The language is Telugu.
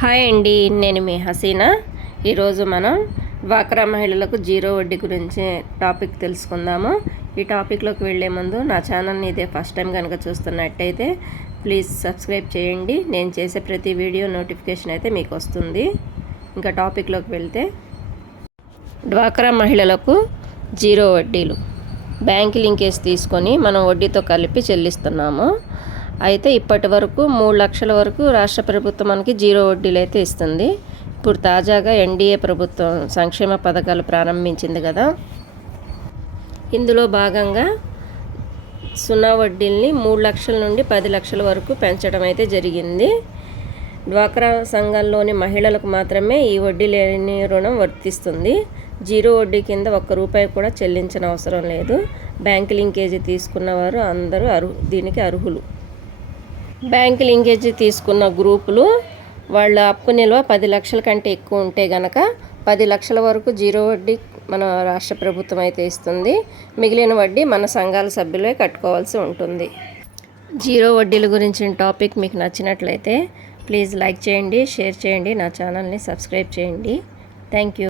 హాయ్ అండి, నేను మీ హసీనా. ఈరోజు మనం డ్వాక్రా మహిళలకు జీరో వడ్డీ గురించి టాపిక్ తెలుసుకుందాము. ఈ టాపిక్లోకి వెళ్ళే ముందు నా ఛానల్ని ఇదే ఫస్ట్ టైం కనుక చూస్తున్నట్టయితే ప్లీజ్ సబ్స్క్రైబ్ చేయండి. నేను చేసే ప్రతి వీడియో నోటిఫికేషన్ అయితే మీకు వస్తుంది. ఇంకా టాపిక్లోకి వెళ్తే, డ్వాక్రా మహిళలకు జీరో వడ్డీలు బ్యాంక్ లింకేజ్ తీసుకొని మనం వడ్డీతో కలిపి చెల్లిస్తున్నాము. అయితే ఇప్పటి వరకు 3 లక్షల వరకు రాష్ట్ర ప్రభుత్వం మనకి జీరో వడ్డీలు అయితే ఇస్తుంది. ఇప్పుడు తాజాగా ఎన్డీఏ ప్రభుత్వం సంక్షేమ పథకాలు ప్రారంభించింది కదా, ఇందులో భాగంగా 0 వడ్డీల్ని 3 లక్షల నుండి 10 లక్షల వరకు పెంచడం అయితే జరిగింది. డ్వాక్రా సంఘాల్లోని మహిళలకు మాత్రమే ఈ వడ్డీ లేని రుణం వర్తిస్తుంది. జీరో వడ్డీ కింద ₹1 కూడా చెల్లించిన అవసరం లేదు. బ్యాంక్ లింకేజీ తీసుకున్నవారు అందరూ దీనికి అర్హులు. బ్యాంక్ లింకేజీ తీసుకున్న గ్రూపులు వాళ్ళ అప్పు నిల్వ 10 లక్షల కంటే ఎక్కువ ఉంటే గనక 10 లక్షల వరకు జీరో వడ్డీ మన రాష్ట్ర ప్రభుత్వం అయితే ఇస్తుంది. మిగిలిన వడ్డీ మన సంఘాల సభ్యులే కట్టుకోవాల్సి ఉంటుంది. జీరో వడ్డీల గురించిన టాపిక్ మీకు నచ్చినట్లయితే ప్లీజ్ లైక్ చేయండి, షేర్ చేయండి, నా ఛానల్ని సబ్స్క్రైబ్ చేయండి. Thank you.